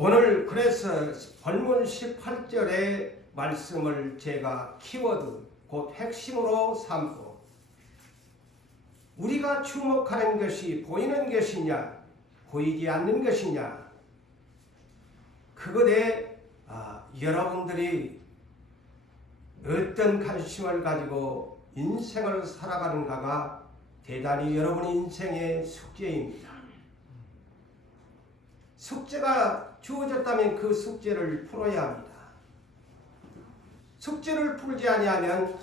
오늘 그래서 본문 18절의 말씀을 제가 키워드 곧 핵심으로 삼고 우리가 주목하는 것이 보이는 것이냐 보이지 않는 것이냐 그것에 여러분들이 어떤 관심을 가지고 인생을 살아가는가가 대단히 여러분의 인생의 숙제입니다. 숙제가 주어졌다면 그 숙제를 풀어야 합니다. 숙제를 풀지 아니하면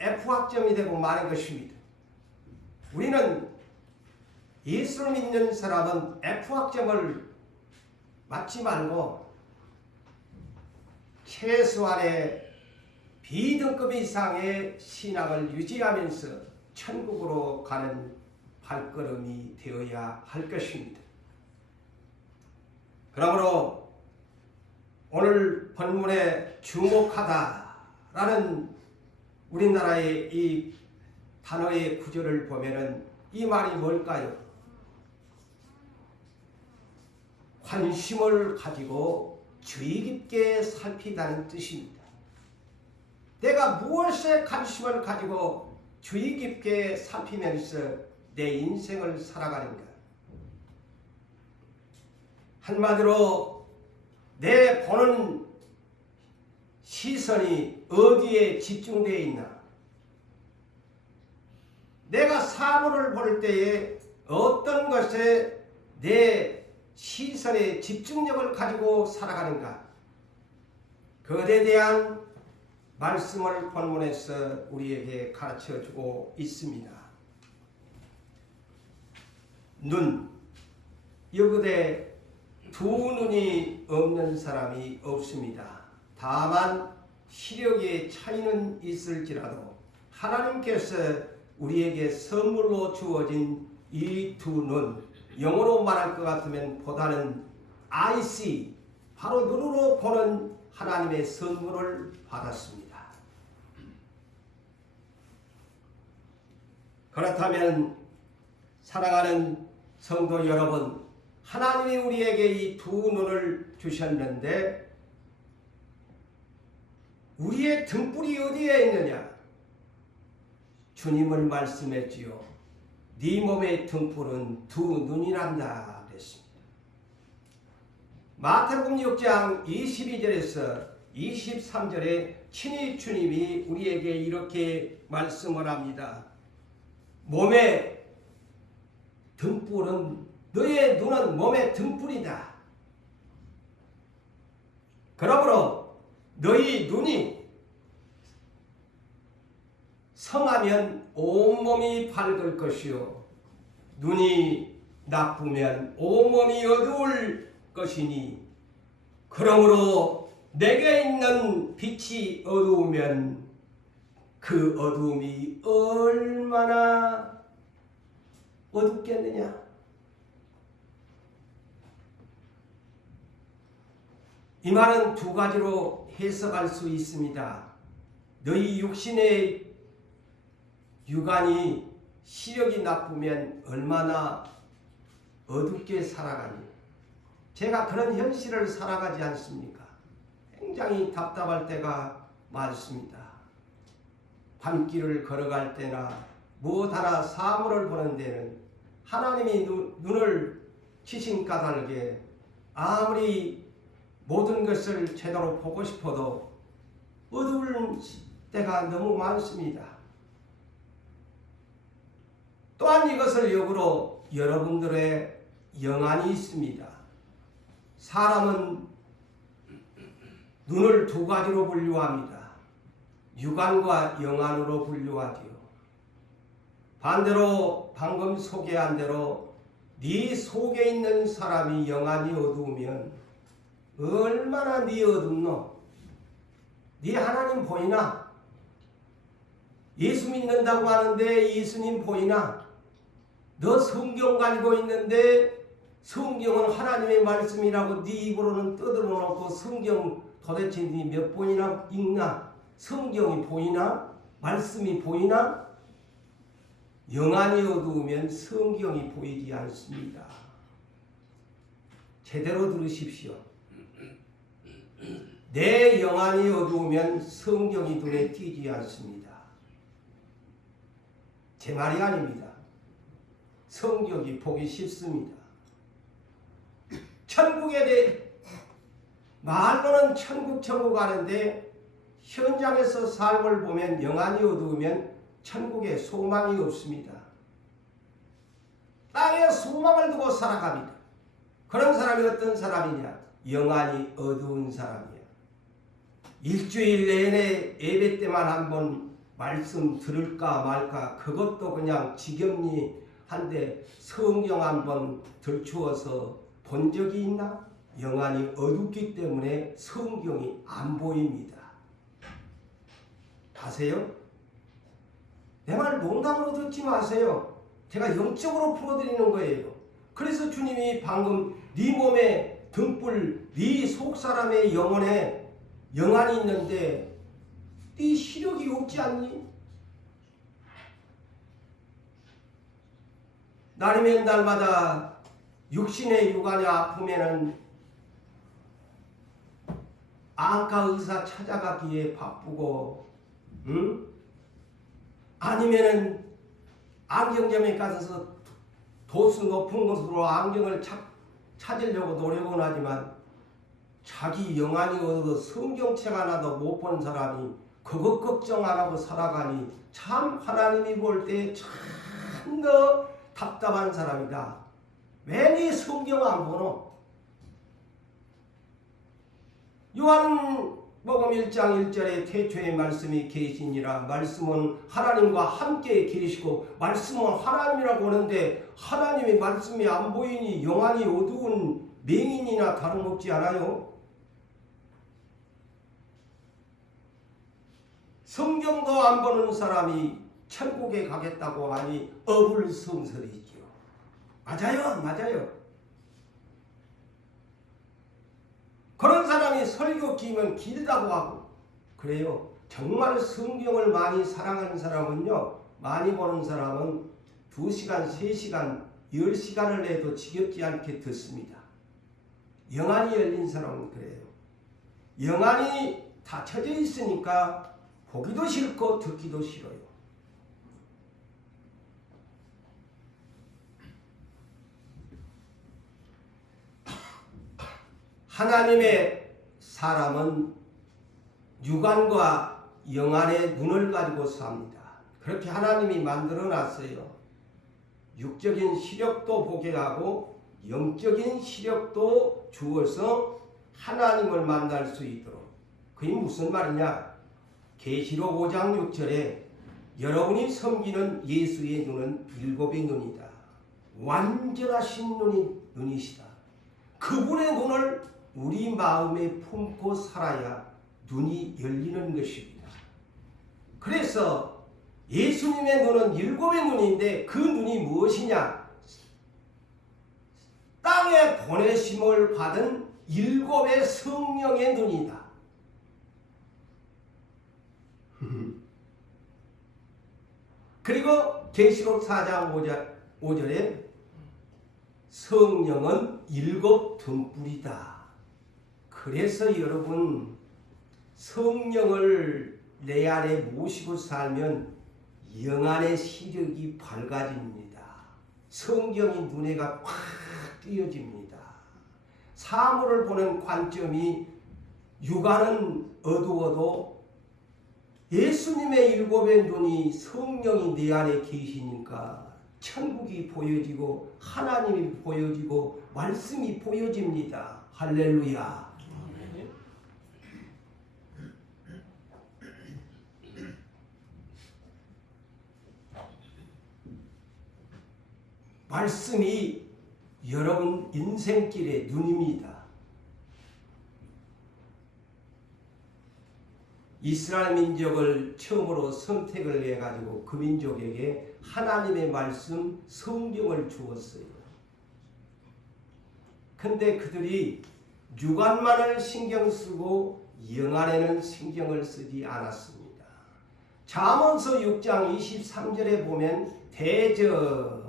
F학점이 되고 마는 것입니다. 우리는 예수를 믿는 사람은 F학점을 맞지 말고 최소한의 B등급 이상의 신앙을 유지하면서 천국으로 가는 발걸음이 되어야 할 것입니다. 그러므로 오늘 본문에 주목하다라는 우리나라의 이 단어의 구조를 보면은 이 말이 뭘까요? 관심을 가지고 주의 깊게 살피다는 뜻입니다. 내가 무엇에 관심을 가지고 주의 깊게 살피면서 내 인생을 살아가는가? 한마디로 내 보는 시선이 어디에 집중되어 있나? 내가 사물을 볼 때에 어떤 것에 내 시선의 집중력을 가지고 살아가는가? 그것에 대한 말씀을 본문에서 우리에게 가르쳐주고 있습니다. 눈, 여기에 두 눈이 없는 사람이 없습니다. 다만 시력의 차이는 있을지라도 하나님께서 우리에게 선물로 주어진 이 두 눈, 영어로 말할 것 같으면 보다는 I see, 바로 눈으로 보는 하나님의 선물을 받았습니다. 그렇다면 사랑하는 성도 여러분, 하나님이 우리에게 이 두 눈을 주셨는데 우리의 등불이 어디에 있느냐? 주님은 말씀했지요. 네 몸의 등불은 두 눈이란다 그랬습니다. 마태복음 6장 22절에서 23절에 친히 주님이 우리에게 이렇게 말씀을 합니다. 몸의 등불은 너의 눈은 몸의 등불이다. 그러므로 너희 눈이 성하면 온몸이 밝을 것이요 눈이 나쁘면 온몸이 어두울 것이니 그러므로 내게 있는 빛이 어두우면 그 어두움이 얼마나 어둡겠느냐. 이 말은 두 가지로 해석할 수 있습니다. 너희 육신의 육안이 시력이 나쁘면 얼마나 어둡게 살아가니. 제가 그런 현실을 살아가지 않습니까? 굉장히 답답할 때가 많습니다. 밤길을 걸어갈 때나 무엇 하나 사물을 보는 데는 하나님이 눈을 치신 까닭에 아무리 모든 것을 제대로 보고 싶어도 어두울 때가 너무 많습니다. 또한 이것을 역으로 여러분들의 영안이 있습니다. 사람은 눈을 두 가지로 분류합니다. 육안과 영안으로 분류하지요. 반대로 방금 소개한 대로 네 속에 있는 사람이 영안이 어두우면 얼마나 네 어둡노? 네 하나님 보이나? 예수 믿는다고 하는데 예수님 보이나? 너 성경 가지고 있는데 성경은 하나님의 말씀이라고 네 입으로는 떠들어 놓고 성경 도대체 네 몇 번이나 읽나? 성경이 보이나? 말씀이 보이나? 영안이 어두우면 성경이 보이지 않습니다. 제대로 들으십시오. 내 영안이 어두우면 성경이 눈에 띄지 않습니다. 제 말이 아닙니다. 성경이 보기 쉽습니다. 천국에 대해 말로는 천국 하는데 현장에서 삶을 보면 영안이 어두우면 천국에 소망이 없습니다. 땅에 소망을 두고 살아갑니다. 그런 사람이 어떤 사람이냐? 영안이 어두운 사람이야. 일주일 내내 예배 때만 한번 말씀 들을까 말까 그것도 그냥 지겹니 한데 성경 한번 들추어서 본 적이 있나? 영안이 어둡기 때문에 성경이 안 보입니다. 아세요? 내 말 농담으로 듣지 마세요. 제가 영적으로 풀어드리는 거예요. 그래서 주님이 방금 네 몸에 등불, 네 속사람의 영혼에 영안이 있는데 네 시력이 없지 않니? 날이면 날마다 육신의 육안의 아프면은 안과 의사 찾아가기에 바쁘고, 아니면은 안경점에 가서 도수 높은 곳으로 안경을 찾으려고 노력은 하지만 자기 영안이 어두워 성경책 하나도 못 본 사람이 그것 걱정 안 하고 살아가니 참 하나님이 볼 때 참 더 답답한 사람이다. 왜 네 성경 안 보노? 요한복음 1장 1절에 태초에 말씀이 계시니라. 말씀은 하나님과 함께 계시고 말씀은 하나님이라고 하는데 하나님의 말씀이 안 보이니 영안이 어두운 맹인이나 다름없지 않아요? 성경도 안 보는 사람이 천국에 가겠다고 하니 어불성설이지요. 맞아요. 그런 사람이 설교 기면 길다고 하고 그래요. 정말 성경을 많이 사랑하는 사람은요, 많이 보는 사람은 2시간, 3시간, 10시간을 내도 지겹지 않게 듣습니다. 영안이 열린 사람은 그래요. 영안이 닫혀져 있으니까 보기도 싫고 듣기도 싫어요. 하나님의 사람은 육안과 영안의 눈을 가지고 삽니다. 그렇게 하나님이 만들어 놨어요. 육적인 시력도 보게 하고 영적인 시력도 주어서 하나님을 만날 수 있도록. 그게 무슨 말이냐? 계시록 5장 6절에 여러분이 섬기는 예수의 눈은 7의 눈이다. 완전하신 눈이시다. 그분의 눈을 우리 마음에 품고 살아야 눈이 열리는 것입니다. 그래서 예수님의 눈은 7의 눈인데 그 눈이 무엇이냐? 땅에 보내심을 받은 7의 성령의 눈이다. 그리고 계시록 4장 5절에 성령은 7 등불이다. 그래서 여러분 성령을 내 안에 모시고 살면 영안의 시력이 밝아집니다. 성경이 눈에가 확 띄어집니다. 사물을 보는 관점이 육안은 어두워도 예수님의 7의 눈이 성령이 내 안에 계시니까 천국이 보여지고 하나님이 보여지고 말씀이 보여집니다. 할렐루야. 말씀이 여러분 인생길의 눈입니다. 이스라엘 민족을 처음으로 선택을 해가지고 그 민족에게 하나님의 말씀 성경을 주었어요. 근데 그들이 육안만을 신경 쓰고 영안에는 신경을 쓰지 않았습니다. 잠언서 6장 23절에 보면 대저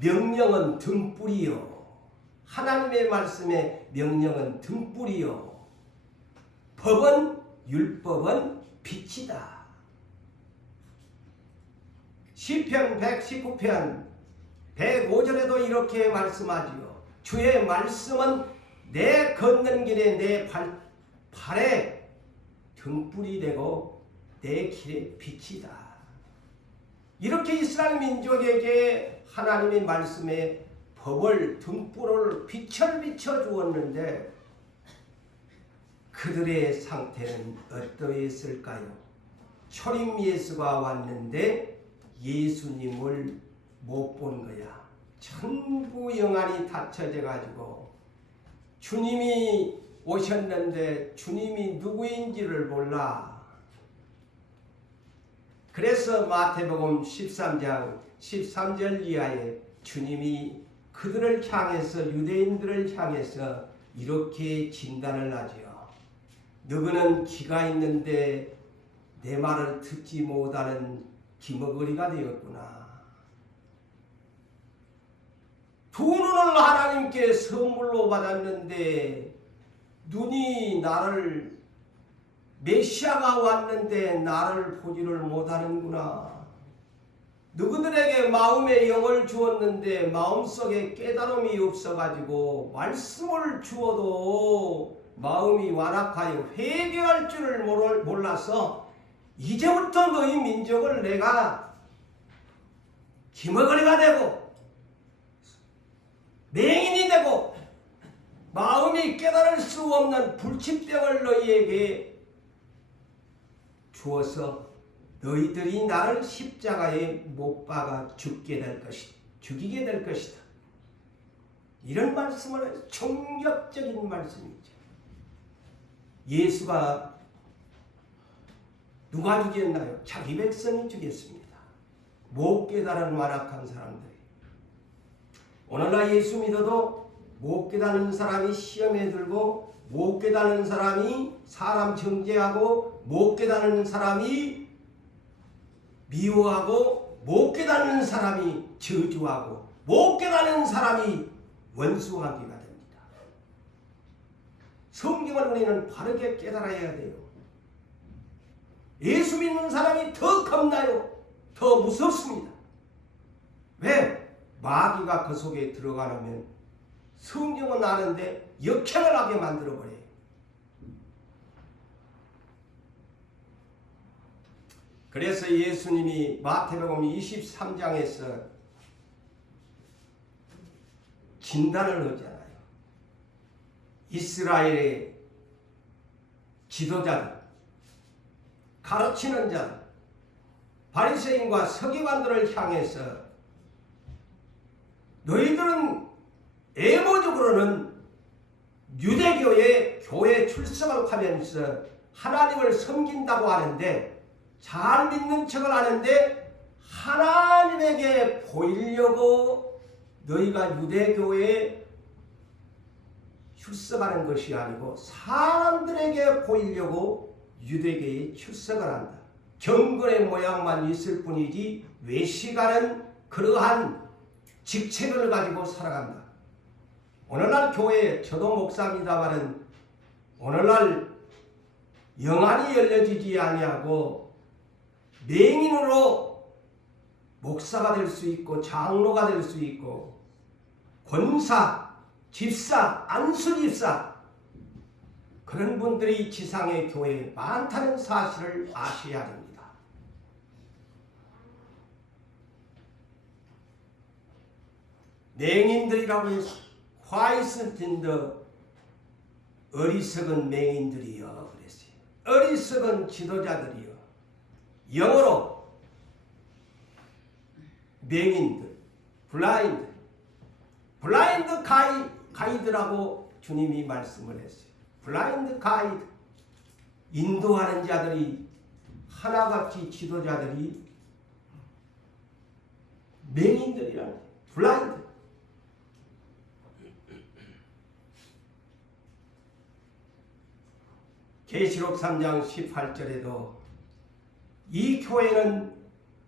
명령은 등불이요. 하나님의 말씀에 명령은 등불이요. 법은 율법은 빛이다. 시편 119편 105절에도 이렇게 말씀하지요. 주의 말씀은 내 걷는 길에 내 발에 등불이 되고 내 길에 빛이다. 이렇게 이스라엘 민족에게 하나님의 말씀에 법을 등불을 빛을 비춰 주었는데 그들의 상태는 어떠했을까요? 초림 예수가 왔는데 예수님을 못 본 거야. 천부 영안이 닫혀져 가지고 주님이 오셨는데 주님이 누구인지를 몰라. 그래서 마태복음 13장 13절 이하에 주님이 그들을 향해서 유대인들을 향해서 이렇게 진단을 하지요. 너희는 귀가 있는데 내 말을 듣지 못하는 기머거리가 되었구나. 두 눈을 하나님께 선물로 받았는데 눈이 나를 메시아가 왔는데 나를 보지를 못하는구나. 너희들에게 마음의 영을 주었는데 마음속에 깨달음이 없어가지고 말씀을 주어도 마음이 완악하여 회개할 줄을 몰라서 이제부터 너희 민족을 내가 기머거리가 되고 맹인이 되고 마음이 깨달을 수 없는 불치병을 너희에게 주어서 너희들이 나를 십자가에 못 박아 죽이게 될 것이다. 이런 말씀을 충격적인 말씀이죠. 예수가 누가 죽였나요? 자기 백성이 죽였습니다. 못 깨달은 완악한 사람들이. 오늘날 예수 믿어도 못 깨닫는 사람이 시험에 들고 못 깨닫는 사람이 사람 정죄하고 못 깨닫는 사람이 미워하고 못 깨닫는 사람이 저주하고 못 깨닫는 사람이 원수하기가 됩니다. 성경을 우리는 바르게 깨달아야 돼요. 예수 믿는 사람이 더 겁나요. 더 무섭습니다. 왜? 마귀가 그 속에 들어가려면 성경은 아는데 역행을 하게 만들어버려요. 그래서 예수님이 마태복음 23장에서 진단을 하잖아요. 이스라엘의 지도자들, 가르치는 자들, 바리새인과 서기관들을 향해서 너희들은 애모적으로는 유대교의 교회 출석을 하면서 하나님을 섬긴다고 하는데 잘 믿는 척을 하는데 하나님에게 보이려고 너희가 유대교에 출석하는 것이 아니고 사람들에게 보이려고 유대교에 출석을 한다. 경건의 모양만 있을 뿐이지 외식하는 그러한 직책을 가지고 살아간다. 오늘날 교회에 저도 목사입니다마는 오늘날 영안이 열려지지 아니하고 맹인으로 목사가 될 수 있고 장로가 될 수 있고 권사, 집사, 안수집사 그런 분들이 지상의 교회에 많다는 사실을 아셔야 됩니다. 맹인들이라고 해서 화이스틴더 어리석은 맹인들이여 그랬어요. 어리석은 지도자들이여. 영어로 맹인들, 블라인드 가이드라고 주님이 말씀을 했어요. 블라인드 가이드. 인도하는 자들이 하나같이 지도자들이 맹인들이라는 거예요. 블라인드. 계시록 3장 18절에도 이 교회는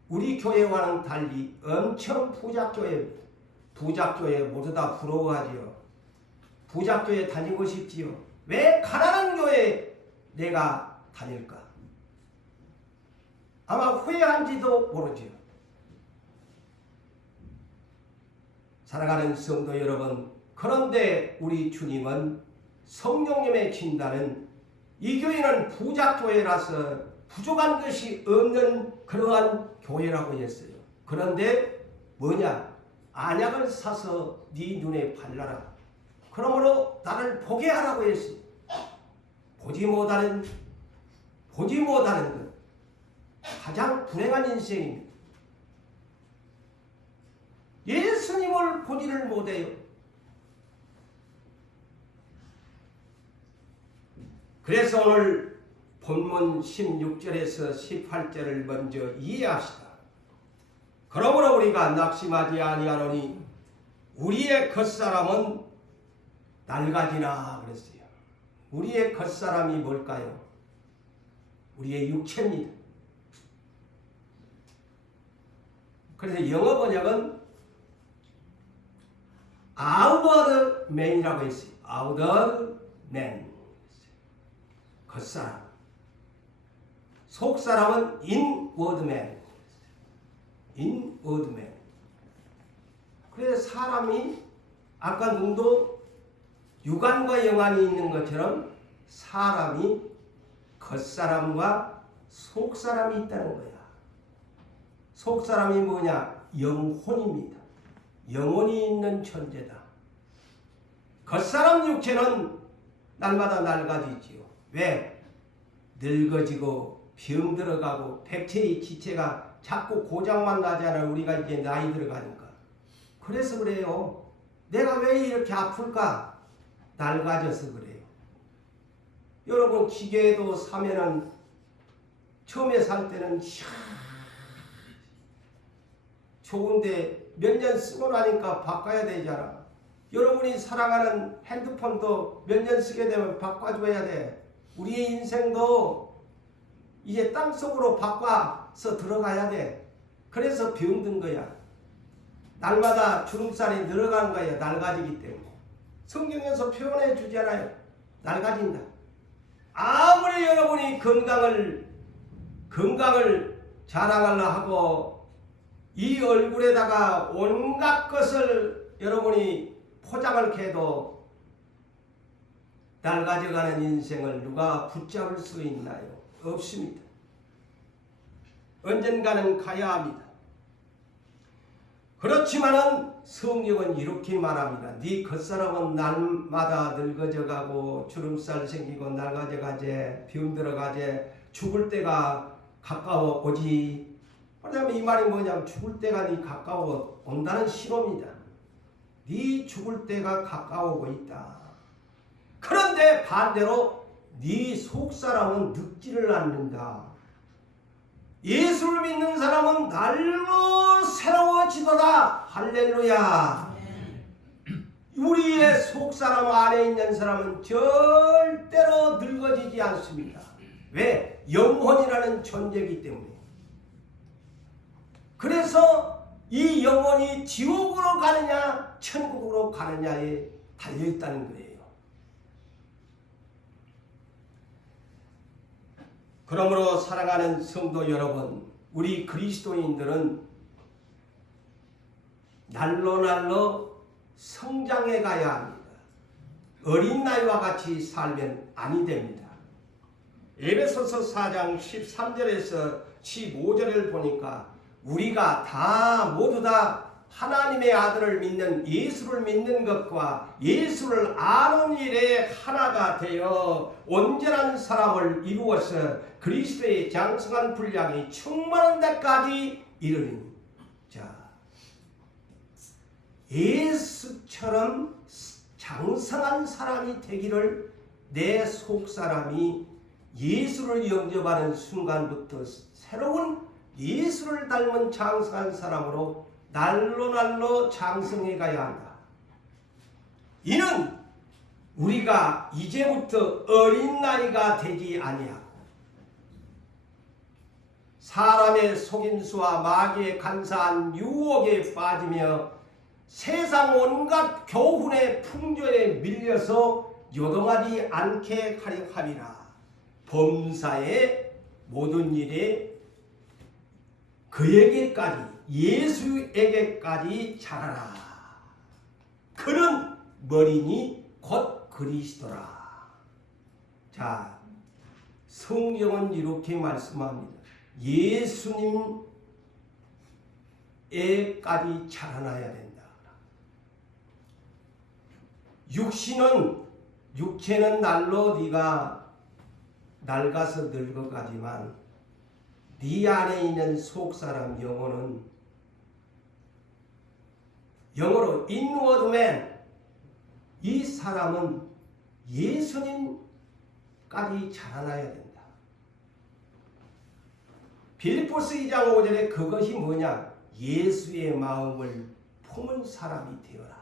우리 교회와는 달리 엄청 부작교회 모두 다 부러워하지요. 부작교회 다니고 싶지요. 왜 가난한 교회 내가 다닐까? 아마 후회한지도 모르지요. 사랑하는 성도 여러분, 그런데 우리 주님은 성령님의 진단은 이 교회는 부작교회라서 부족한 것이 없는 그러한 교회라고 했어요. 그런데 뭐냐? 안약을 사서 네 눈에 발라라. 그러므로 나를 보게 하라고 했어요. 보지 못하는 것, 가장 불행한 인생입니다. 예수님을 보지를 못해요. 그래서 오늘 본문 16절에서 18절을 먼저 이해합시다. 그러므로 우리가 낙심하지 아니하노니 우리의 겉사람은 낡아지나 그랬어요. 우리의 겉사람이 뭘까요? 우리의 육체입니다. 그래서 영어 번역은 out of man이라고 했어요. out of man. 겉사람. 속사람은 inward man. inward man. 그래서 사람이 아까 눈도 육안과 영안이 있는 것처럼 사람이 겉사람과 속사람이 있다는 거야. 속사람이 뭐냐? 영혼입니다. 영혼이 있는 존재다. 겉사람 육체는 날마다 낡아지지요. 왜? 늙어지고 병 들어가고 백체의 지체가 자꾸 고장만 나잖아요. 우리가 이제 나이 들어가니까. 그래서 그래요. 내가 왜 이렇게 아플까? 낡아져서 그래요. 여러분 기계도 사면은 처음에 살 때는 좋은데 몇 년 쓰고 나니까 바꿔야 되잖아. 여러분이 사랑하는 핸드폰도 몇 년 쓰게 되면 바꿔줘야 돼. 우리의 인생도 이제 땅속으로 바꿔서 들어가야 돼. 그래서 병든 거야. 날마다 주름살이 늘어가는 거야. 낡아지기 때문에. 성경에서 표현해 주잖아요. 낡아진다. 아무리 여러분이 건강을 자랑하려 하고 이 얼굴에다가 온갖 것을 여러분이 포장을 해도 낡아져가는 인생을 누가 붙잡을 수 있나요? 없습니다. 언젠가는 가야 합니다. 그렇지만은 성경은 이렇게 말합니다. 네 겉사람은 날마다 늙어져가고 주름살 생기고 낡아져가제 병들어가제 죽을 때가 가까워 오지. 그러면 이 말이 뭐냐면 죽을 때가 네 가까워 온다는 신호입니다. 네 죽을 때가 가까워오고 있다. 그런데 반대로 네 속사람은 늙지를 않는다. 예수를 믿는 사람은 날로 새로워지도다. 할렐루야. 우리의 속사람 안에 있는 사람은 절대로 늙어지지 않습니다. 왜? 영혼이라는 존재이기 때문에. 그래서 이 영혼이 지옥으로 가느냐 천국으로 가느냐에 달려있다는 거예요. 그러므로 사랑하는 성도 여러분, 우리 그리스도인들은 날로 성장해 가야 합니다. 어린 나이와 같이 살면 아니 됩니다. 에베소서 4장 13절에서 15절을 보니까 우리가 모두 다 하나님의 아들을 믿는 예수를 믿는 것과 예수를 아는 일에 하나가 되어 온전한 사람을 이루어서 그리스도의 장성한 분량이 충만한 데까지 이르리니. 자, 예수처럼 장성한 사람이 되기를 내 속사람이 예수를 영접하는 순간부터 새로운 예수를 닮은 장성한 사람으로 날로 장성해 가야 한다. 이는 우리가 이제부터 어린 나이가 되지 아니하고 사람의 속임수와 마귀의 간사한 유혹에 빠지며 세상 온갖 교훈의 풍조에 밀려서 요동하지 않게 하려 함이라. 범사의 모든 일에 그에게까지 예수에게까지 자라라. 그는 머리니 곧 그리스도라. 자, 성경은 이렇게 말씀합니다. 예수님에까지 자라나야 된다. 육체는 날로 네가 낡아서 늙어가지만 네 안에 있는 속사람 영혼은, 영어로 inward man, 이 사람은 예수님까지 자라나야 된다. 빌립보서 2장 5절에 그것이 뭐냐? 예수의 마음을 품은 사람이 되어라.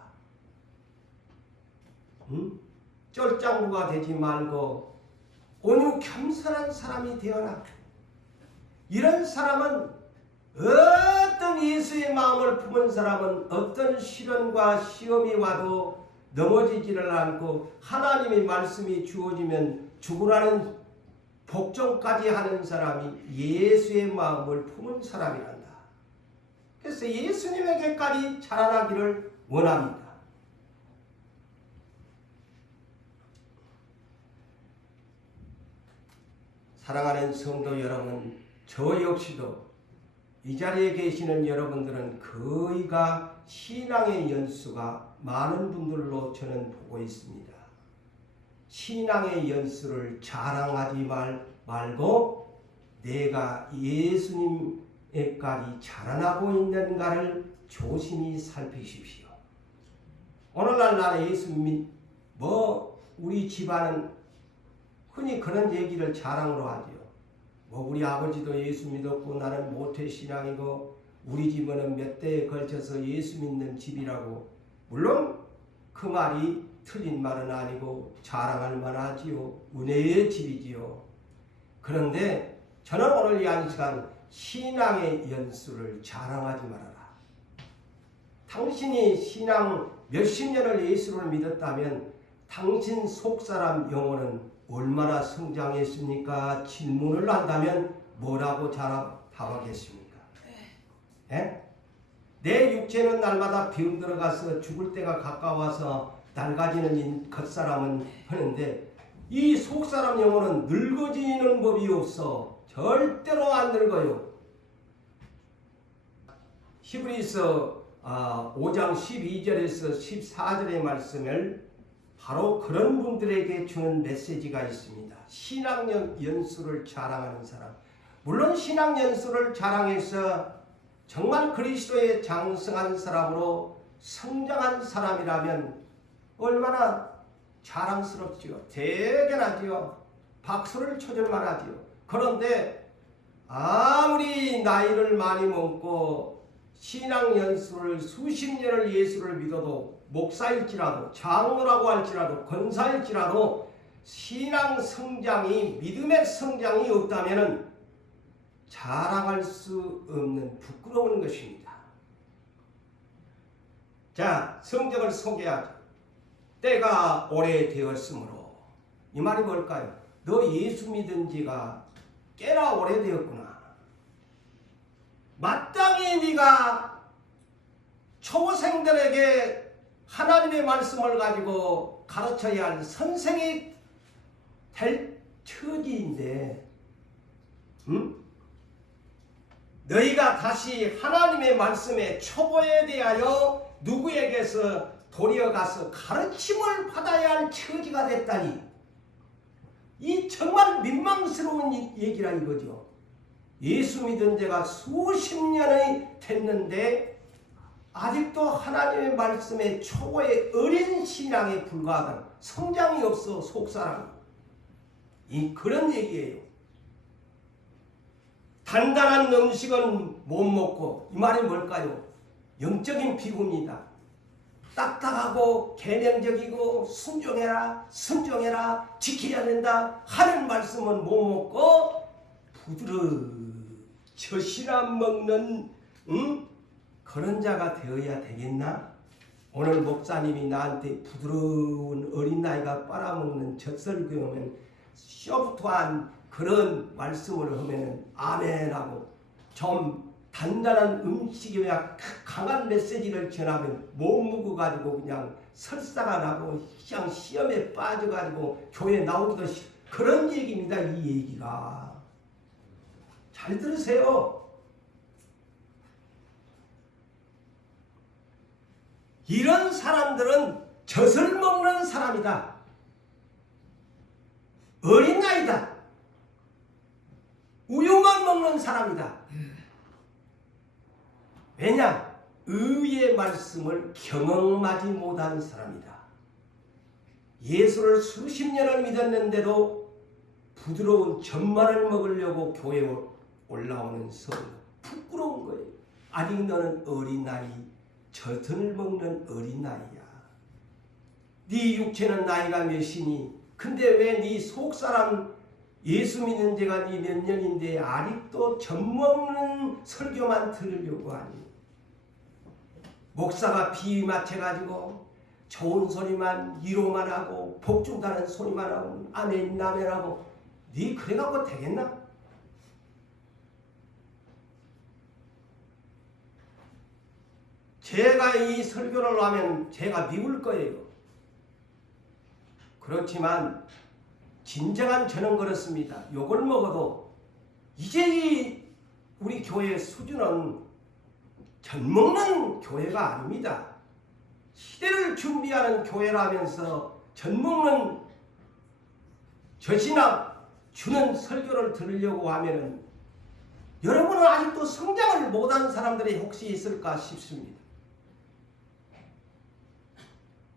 쩔짱구가 되지 말고 온유 겸손한 사람이 되어라. 이런 사람은, 어떤 예수의 마음을 품은 사람은 어떤 시련과 시험이 와도 넘어지지를 않고 하나님의 말씀이 주어지면 죽으라는 복종까지 하는 사람이 예수의 마음을 품은 사람이란다. 그래서 예수님에게까지 자라나기를 원합니다. 사랑하는 성도 여러분, 저 역시도 이 자리에 계시는 여러분들은 거의가 신앙의 연수가 많은 분들로 저는 보고 있습니다. 신앙의 연수를 자랑하지 말고 내가 예수님에까지 자라나고 있는가를 조심히 살피십시오. 오늘날 나는 예수님, 우리 집안은 흔히 그런 얘기를 자랑으로 하죠. 우리 아버지도 예수 믿었고 나는 모태신앙이고 우리 집은 몇 대에 걸쳐서 예수 믿는 집이라고. 물론 그 말이 틀린 말은 아니고 자랑할 만하지요. 은혜의 집이지요. 그런데 저는 오늘 이 한 시간 신앙의 연수를 자랑하지 말아라. 당신이 신앙 몇십 년을 예수를 믿었다면 당신 속사람 영혼은 얼마나 성장했습니까? 질문을 한다면 뭐라고 답하겠습니까? 예? 내 육체는 날마다 병들어가서 죽을 때가 가까워서 낡아지는 겉사람은 하는데 이 속사람 영혼은 늙어지는 법이 없어. 절대로 안 늙어요. 히브리서 5장 12절에서 14절의 말씀을 바로 그런 분들에게 주는 메시지가 있습니다. 신앙 연수를 자랑하는 사람. 물론 신앙 연수를 자랑해서 정말 그리스도의 장성한 사람으로 성장한 사람이라면 얼마나 자랑스럽지요. 대견하지요. 박수를 쳐줄 만하지요. 그런데 아무리 나이를 많이 먹고 신앙 연수를 수십 년을 예수를 믿어도 목사일지라도 장로라고 할지라도 권사일지라도 신앙 성장이, 믿음의 성장이 없다면 자랑할 수 없는 부끄러운 것입니다. 자, 성경을 소개하죠. 때가 오래되었으므로. 이 말이 뭘까요? 너 예수 믿은 지가 꽤나 오래되었구나. 마땅히 네가 초생들에게 하나님의 말씀을 가지고 가르쳐야 할 선생이 될 처지인데, 너희가 다시 하나님의 말씀에 초보에 대하여 누구에게서 도리어가서 가르침을 받아야 할 처지가 됐다니, 이 정말 민망스러운 얘기라 이거죠. 예수 믿은 지가 수십 년이 됐는데 아직도 하나님의 말씀에 초보의 어린 신앙에 불과하던, 성장이 없어 속사람이. 그런 얘기예요. 단단한 음식은 못 먹고, 이 말이 뭘까요? 영적인 비구입니다. 딱딱하고 계명적이고 순종해라 지켜야 된다 하는 말씀은 못 먹고 젖이나 먹는 그런 자가 되어야 되겠나? 오늘 목사님이 나한테 부드러운 어린아이가 빨아먹는 젖을 그으면 소프트한 그런 말씀을 하면은 아멘하고 좀 단단한 음식이나 강한 메시지를 전하면 못 먹어가지고 그냥 설사가 나고 그냥 시험에 빠져가지고 교회 나오기도 그런 얘기입니다. 이 얘기가. 잘 들으세요. 이런 사람들은 젖을 먹는 사람이다. 어린아이다. 우유만 먹는 사람이다. 왜냐? 의의 말씀을 경험하지 못한 사람이다. 예수를 수십 년을 믿었는데도 부드러운 젖만을 먹으려고 교회에 올라오는 성도. 부끄러운 거예요. 아직 너는 어린아이, 젖을 먹는 어린아이야. 네 육체는 나이가 몇이니? 근데 왜 네 속사람 예수 믿는 지가 네 몇 년인데 아직도 젖 먹는 설교만 들으려고 하니? 목사가 비위 맞춰가지고 좋은 소리만 위로만 하고 복 준다는 소리만 하고 아멘 아멘하고 네 그래갖고 되겠나? 제가 이 설교를 하면 제가 미울 거예요. 그렇지만 진정한 저는 그렇습니다. 욕을 먹어도 이제 이 우리 교회의 수준은 젖 먹는 교회가 아닙니다. 시대를 준비하는 교회라면서 젖 먹는 젖이나 주는 설교를 들으려고 하면은 여러분은 아직도 성장을 못한 사람들이 혹시 있을까 싶습니다.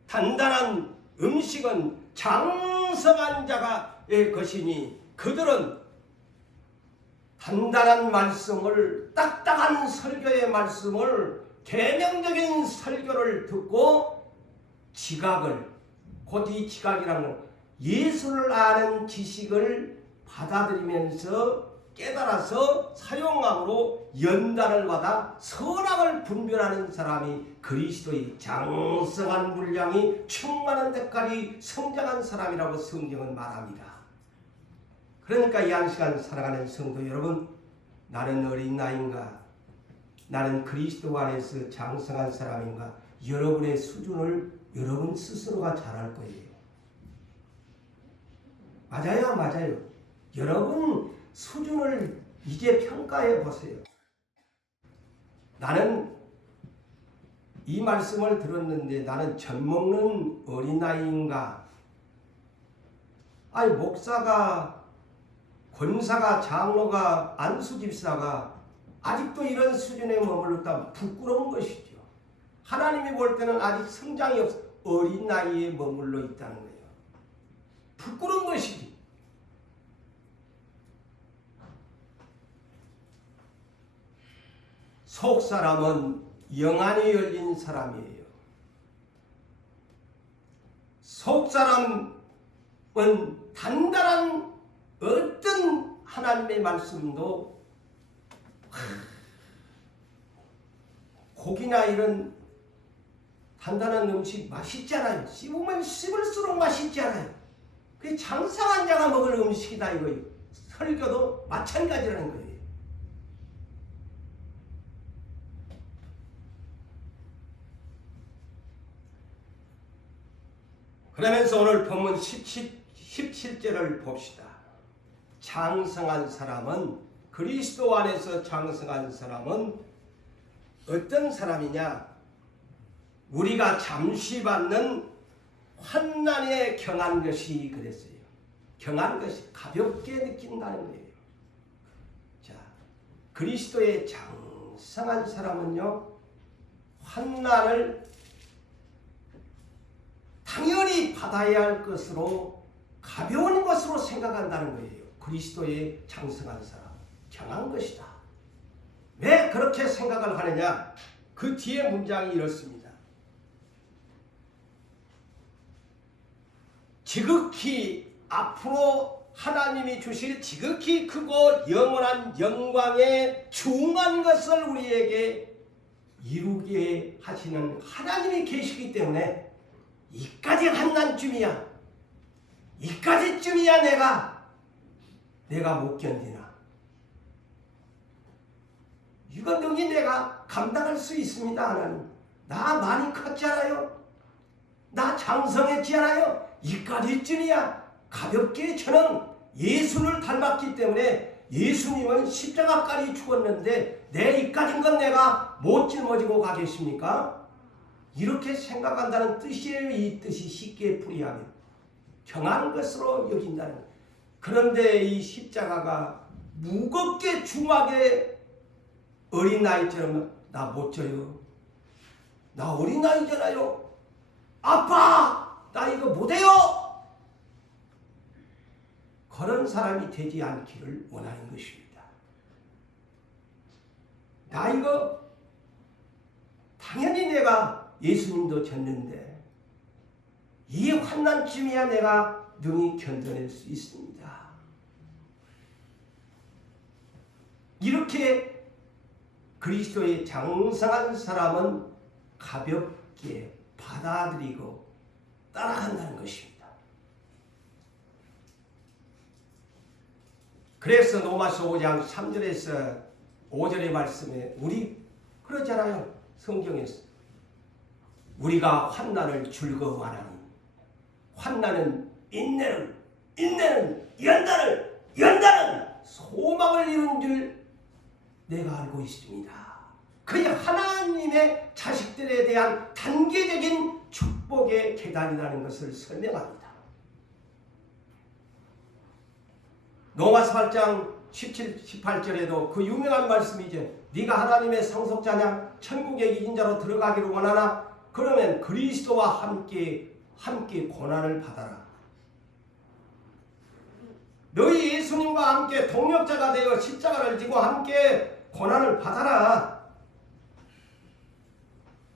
단단한 음식은 장성한 자가의 것이니 그들은 단단한 말씀을 딱딱한 설교의 말씀을 계명적인 설교를 듣고 지각을 곧 이 지각이라는 건 예수를 아는 지식을 받아들이면서 깨달아서 사용함으로 연단을 받아 선악을 분별하는 사람이 그리스도의 장성한 분량이 충만한 데까지 성장한 사람이라고 성경은 말합니다. 그러니까 이 한 시간 살아가는 성도 여러분, 나는 어린 나이인가? 나는 그리스도 안에서 장성한 사람인가? 여러분의 수준을 여러분 스스로가 잘할 거예요. 맞아요, 맞아요. 여러분 수준을 이제 평가해 보세요. 나는 이 말씀을 들었는데 나는 젖 먹는 어린아이인가? 아니 목사가 권사가 장로가 안수집사가 아직도 이런 수준에 머물렀다면 부끄러운 것이죠. 하나님이 볼 때는 아직 성장이 없어 어린 나이에 머물러 있다는 거예요. 부끄러운 것이지. 속 사람은 영안이 열린 사람이에요. 속 사람은 단단한 어떤 하나님의 말씀도 고기나 이런 단단한 음식 맛있잖아요. 씹으면 씹을수록 맛있잖아요. 그게 장성한 자가 먹을 음식이다 이거예요. 설교도 마찬가지라는 거예요. 그러면서 오늘 본문 17절을 봅시다. 장성한 사람은 그리스도 안에서 장성한 사람은 어떤 사람이냐? 우리가 잠시 받는 환난에 경한 것이 그랬어요. 경한 것이 가볍게 느낀다는 거예요. 자, 그리스도의 장성한 사람은요, 환난을 당연히 받아야 할 것으로 가벼운 것으로 생각한다는 거예요. 그리스도의 장성한 사람, 경한 것이다. 왜 그렇게 생각을 하느냐? 그 뒤에 문장이 이렇습니다. 지극히 앞으로 하나님이 주실 지극히 크고 영원한 영광에 중한 것을 우리에게 이루게 하시는 하나님이 계시기 때문에 이까지 한난쯤이야. 이까지쯤이야 내가 내가 못 견디나? 이거 능히 내가 감당할 수 있습니다. 하나님. 나 많이 컸잖아요. 나 장성했잖아요. 이까지쯤이야. 가볍게 저는 예수를 닮았기 때문에 예수님은 십자가까지 죽었는데 내 이까진 건 내가 못 짊어지고 가겠습니까? 이렇게 생각한다는 뜻이에요. 이 뜻이 쉽게 풀이하면 경한 것으로 여긴다는 것. 그런데 이 십자가가 무겁게 중하게 어린 나이처럼 나 못 져요. 나 어린 나이잖아요. 아빠! 나 이거 못해요! 그런 사람이 되지 않기를 원하는 것입니다. 나 이거 당연히 내가 예수님도 졌는데 이 환난쯤이야 내가 능히 견뎌낼 수 있습니다. 이렇게 그리스도의 장성한 사람은 가볍게 받아들이고 따라간다는 것입니다. 그래서 로마서 5장 3절에서 5절의 말씀에 우리 그러잖아요. 성경에서 우리가 환난을 즐거워하나니 환난은 인내를 인내는 연단을 소망을 이룬 줄 내가 알고 있습니다. 그게 하나님의 자식들에 대한 단계적인 축복의 계단이라는 것을 설명합니다. 로마서 8장 17, 18절에도 그 유명한 말씀이죠. 네가 하나님의 상속자냐? 천국에 이긴 자로 들어가기를 원하나? 그러면 그리스도와 함께 고난을 받아라. 너희 예수님과 함께 동역자가 되어 십자가를 지고 함께 고난을 받아라.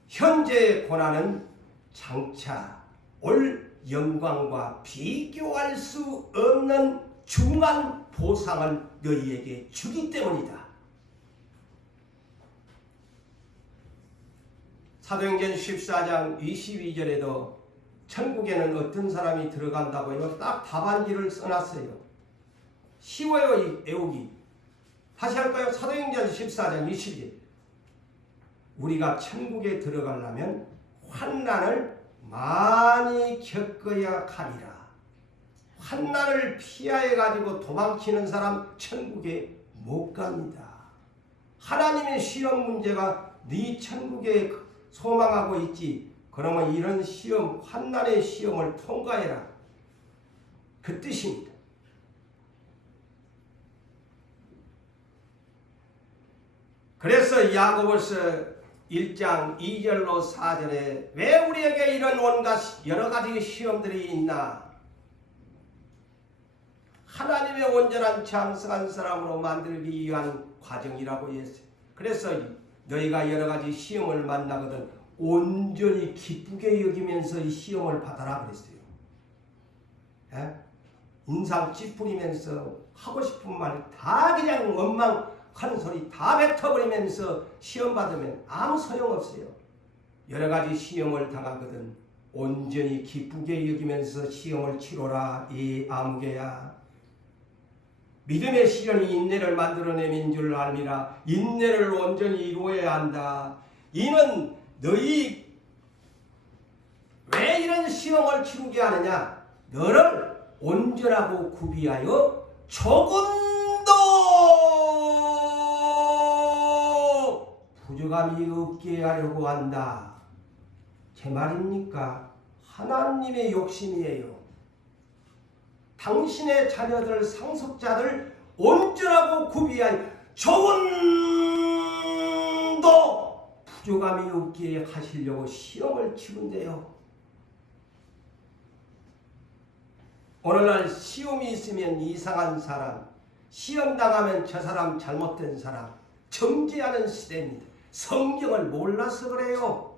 현재의 고난은 장차 올 영광과 비교할 수 없는 중한 보상을 너희에게 주기 때문이다. 사도행전 14장 22절에도 천국에는 어떤 사람이 들어간다고 해서 딱 답안지를 써놨어요. 쉬워요, 외우기. 다시 할까요? 사도행전 14장 22절. 우리가 천국에 들어가려면 환난을 많이 겪어야 하리라. 환난을 피하여가지고 도망치는 사람 천국에 못 갑니다. 하나님의 시험 문제가 네 천국에 소망하고 있지. 그러면 이런 시험, 환난의 시험을 통과해라. 그 뜻입니다. 그래서 야고보서 1장 2절로 4절에 왜 우리에게 이런 온갖 여러 가지 시험들이 있나? 하나님의 온전한 장성한 사람으로 만들기 위한 과정이라고 했어요. 그래서 너희가 여러 가지 시험을 만나거든 온전히 기쁘게 여기면서 이 시험을 받아라 그랬어요. 예? 인상 찌푸리면서 하고 싶은 말 다 그냥 원망하는 소리 다 뱉어버리면서 시험 받으면 아무 소용없어요. 여러 가지 시험을 당하거든 온전히 기쁘게 여기면서 시험을 치러라. 이 아무개야. 믿음의 시련이 인내를 만들어내는 줄 알미라. 인내를 온전히 이루어야 한다. 이는 너희 왜 이런 시험을 치르게 하느냐? 너를 온전하고 구비하여 조금도 부족함이 없게 하려고 한다. 제 말입니까? 하나님의 욕심이에요. 당신의 자녀들, 상속자들 온전하고 구비하여 조금도 부족함이 없게 하시려고 시험을 치는데요. 오늘날 시험이 있으면 이상한 사람, 시험 당하면 저 사람 잘못된 사람, 정죄하는 시대입니다. 성경을 몰라서 그래요.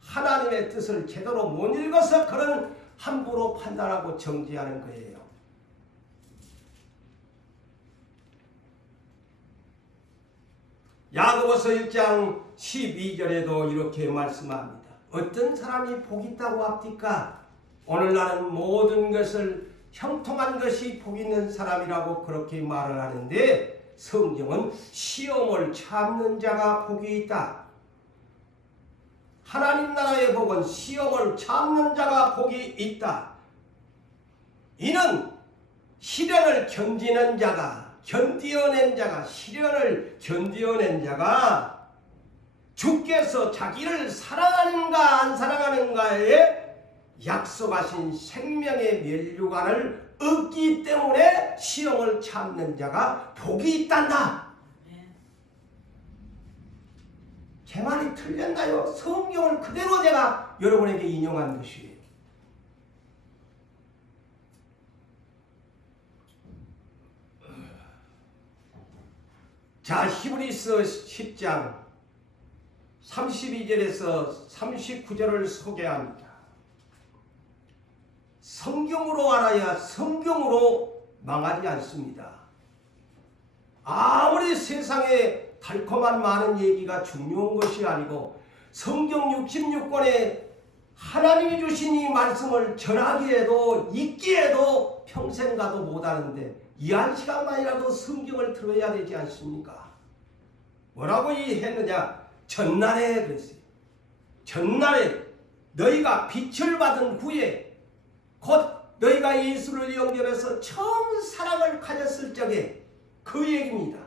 하나님의 뜻을 제대로 못 읽어서 그런 함부로 판단하고 정죄하는 거예요. 야고보서 1장 12절에도 이렇게 말씀합니다. 어떤 사람이 복 있다고 합니까? 오늘날은 모든 것을 형통한 것이 복 있는 사람이라고 그렇게 말을 하는데, 성경은 시험을 참는 자가 복이 있다. 하나님 나라의 복은 시험을 참는 자가 복이 있다. 이는 시련을 견디는 자가, 시련을 견디어낸 자가 주께서 자기를 사랑하는가 안 사랑하는가에 약속하신 생명의 면류관을 얻기 때문에 시험을 참는 자가 복이 있단다. 제 말이 틀렸나요? 성경을 그대로 제가 여러분에게 인용한 것이에요. 자, 히브리서 10장 32절에서 39절을 소개합니다. 성경으로 알아야 성경으로 망하지 않습니다. 아무리 세상에 달콤한 많은 얘기가 중요한 것이 아니고, 성경 66권에 하나님이 주신 이 말씀을 전하기에도 읽기에도 평생 가도 못하는데 이 한 시간만이라도 성경을 들어야 되지 않습니까? 뭐라고 했느냐? 전날에 그랬어요. 전날에 너희가 빛을 받은 후에, 곧 너희가 예수를 영접해서 처음 사랑을 가졌을 적에, 그 얘기입니다.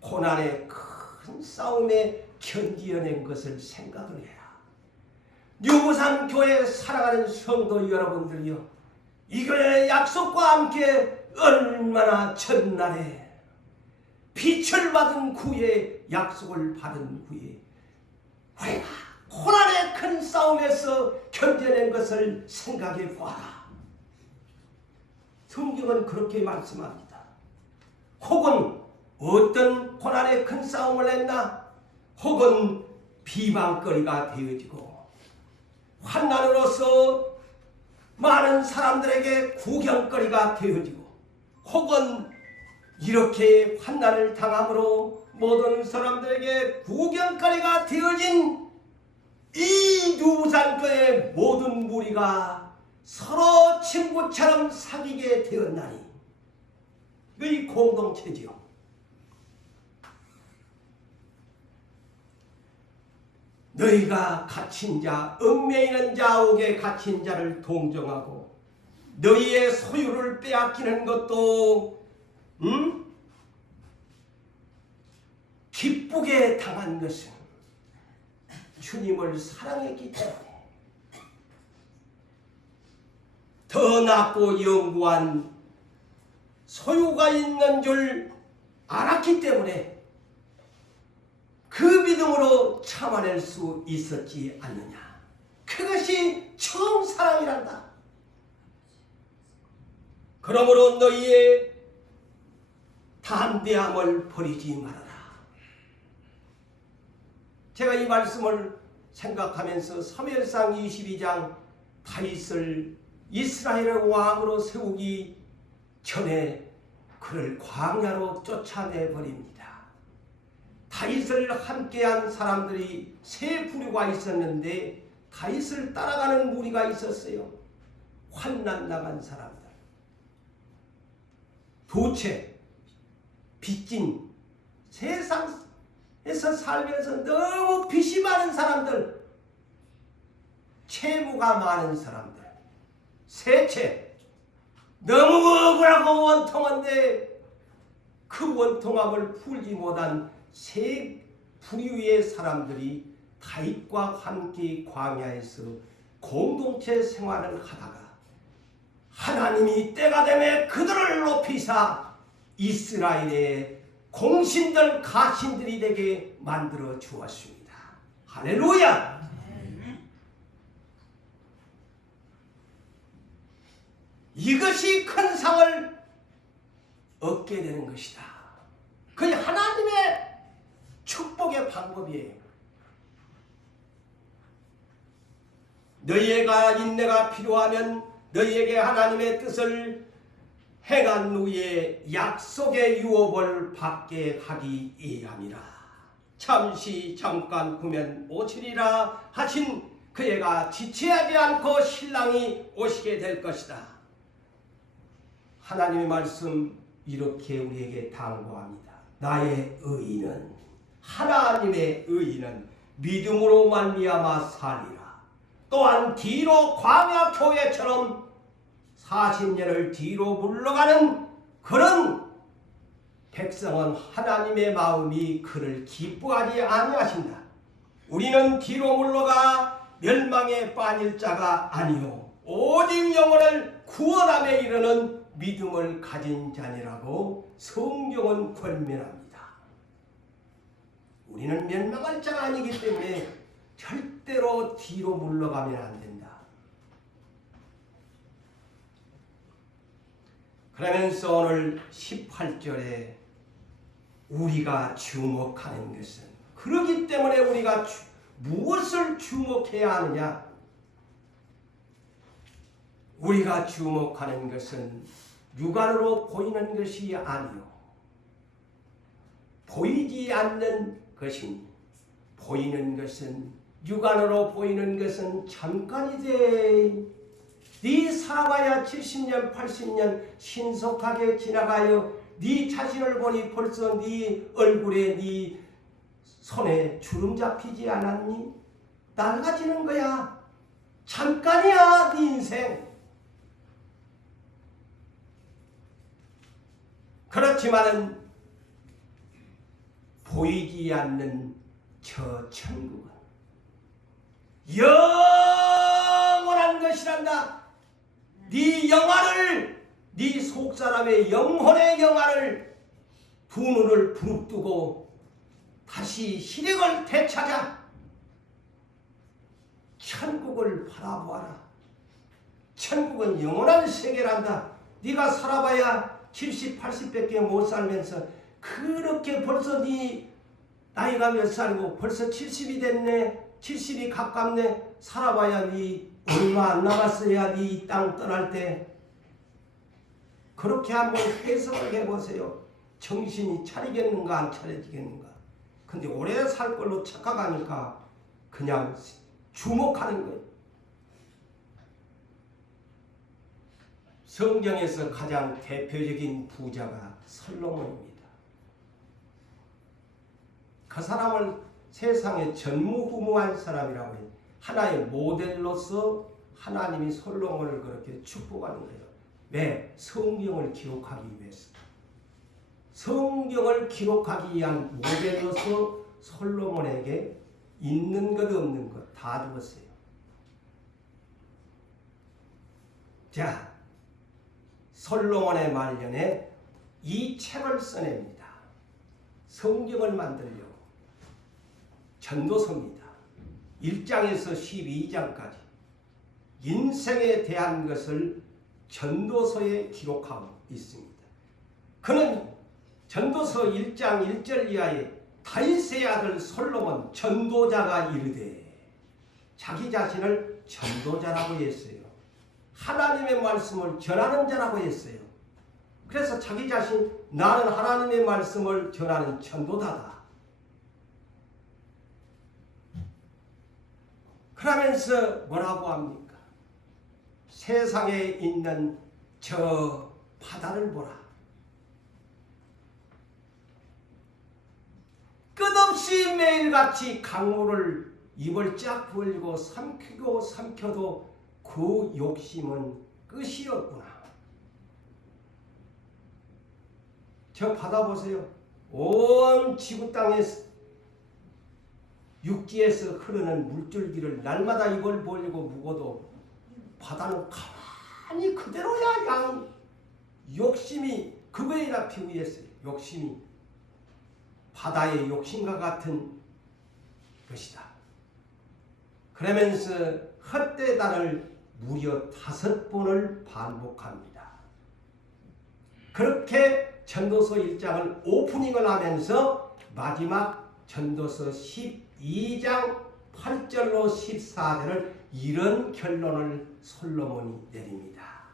고난의 큰 싸움에 견디어낸 것을 생각을 해라. 유부산 교회 사랑하는 성도 여러분들이요, 이 교회의 약속과 함께 얼마나 전날에 빛을 받은 후에, 약속을 받은 후에 우리가 고난의 큰 싸움에서 견뎌낸 것을 생각해 보아라. 성경은 그렇게 말씀합니다. 혹은 어떤 고난의 큰 싸움을 했나? 혹은 비방거리가 되어지고 환난으로서 많은 사람들에게 구경거리가 되어지고, 혹은 이렇게 환난을 당함으로 모든 사람들에게 구경거리가 되어진 이 유부산교의 모든 무리가 서로 친구처럼 사귀게 되었나니, 이 공동체지요. 너희가 갇힌 자, 얽매이는 자옥에 갇힌 자를 동정하고 너희의 소유를 빼앗기는 것도 기쁘게 당한 것은 주님을 사랑했기 때문에, 더 낮고 영구한 소유가 있는 줄 알았기 때문에 그 믿음으로 참아낼 수 있었지 않느냐. 그것이 처음 사랑이란다. 그러므로 너희의 담대함을 버리지 말아라. 제가 이 말씀을 생각하면서 사무엘상 22장 다윗을 이스라엘의 왕으로 세우기 전에 그를 광야로 쫓아내버립니다. 다윗을 함께한 사람들이 세 부류가 있었는데 다윗을 따라가는 무리가 있었어요. 환난 당한 사람들, 도체, 빚진, 세상에서 살면서 너무 빚이 많은 사람들, 채무가 많은 사람들, 세체, 너무 억울하고 원통한데 그 원통함을 풀지 못한 세 부류의 사람들이 다윗과 함께 광야에서 공동체 생활을 하다가 하나님이 때가 되매 그들을 높이사 이스라엘의 공신들 가신들이 되게 만들어 주었습니다. 할렐루야! 이것이 큰 상을 얻게 되는 것이다. 그게 하나님의 축복의 방법이에요. 너희가 인내가 필요하면 너희에게 하나님의 뜻을 행한 후에 약속의 유업을 받게 하기 위함이라. 잠시 잠깐 후면 오시리라 하신 그애가 지체하지 않고 신랑이 오시게 될 것이다. 하나님의 말씀 이렇게 우리에게 당부합니다. 나의 의인은, 하나님의 의인은 믿음으로 말미암아 살리라. 또한 뒤로 광야 교회처럼 40년을 뒤로 물러가는 그런 백성은 하나님의 마음이 그를 기뻐하지 아니하신다. 우리는 뒤로 물러가 멸망에 빠질 자가 아니요 오직 영혼을 구원함에 이르는 믿음을 가진 자니라고 성경은 권면합니다. 우리는 멸망할 자가 아니기 때문에 절대로 뒤로 물러가면 안 된다. 그러면서 오늘 18절에 우리가 주목하는 것은, 그러기 때문에 우리가 무엇을 주목해야 하느냐? 우리가 주목하는 것은 육안으로 보이는 것이 아니요 보이지 않는 것이니, 보이는 것은, 육안으로 보이는 것은 잠깐이되 네 살아가야 70년 80년 신속하게 지나가요. 네 자신을 보니 벌써 네 얼굴에 네 손에 주름 잡히지 않았니? 낡아지는 거야. 잠깐이야 네 인생. 그렇지만은 보이지 않는 저 천국은 영원한 것이란다. 네 영안을, 네 속사람의 영혼의 영안을 두 눈을 부릅뜨고 다시 시력을 되찾아 천국을 바라보아라. 천국은 영원한 세계란다. 네가 살아봐야 70, 80밖에 못 살면서 그렇게 벌써 네 나이가 몇 살이고 벌써 70이 됐네, 70이 가깝네. 살아봐야 네 얼마 안 남았어야 네 이 땅 떠날 때. 그렇게 한번 해석을 해보세요. 정신이 차리겠는가 안 차려지겠는가. 근데 오래 살 걸로 착각하니까 그냥 주목하는 거예요. 성경에서 가장 대표적인 부자가 솔로몬입니다. 그 사람을 세상에 전무후무한 사람이라고 해요. 하나의 모델로서 하나님이 솔로몬을 그렇게 축복하는 거예요. 왜? 성경을 기록하기 위해서. 성경을 기록하기 위한 모델로서 솔로몬에게 있는 것 없는 것 다 주었어요. 자, 솔로몬의 말년에 이 책을 써냅니다. 성경을 만들려고. 전도서입니다. 1장에서 12장까지 인생에 대한 것을 전도서에 기록하고 있습니다. 그는 전도서 1장 1절 이하에 다윗의 아들 솔로몬 전도자가 이르되, 자기 자신을 전도자라고 했어요. 하나님의 말씀을 전하는 자라고 했어요. 그래서 자기 자신, 나는 하나님의 말씀을 전하는 전도자다. 그러면서 뭐라고 합니까? 세상에 있는 저 바다를 보라. 끝없이 매일같이 강물을 입을 쫙 벌리고 삼키고 삼켜도 그 욕심은 끝이 없구나. 저 바다 보세요. 온 지구 땅에 육지에서 흐르는 물줄기를 날마다 입을 벌리고 묵어도 바다는 가만히 그대로야. 양 욕심이 그거에다 비유했어요. 욕심이 바다의 욕심과 같은 것이다. 그러면서 헛되다를 무려 5번을 반복합니다. 그렇게 전도서 1장을 오프닝을 하면서 마지막 전도서 12장 8절로 14절을 이런 결론을 솔로몬이 내립니다.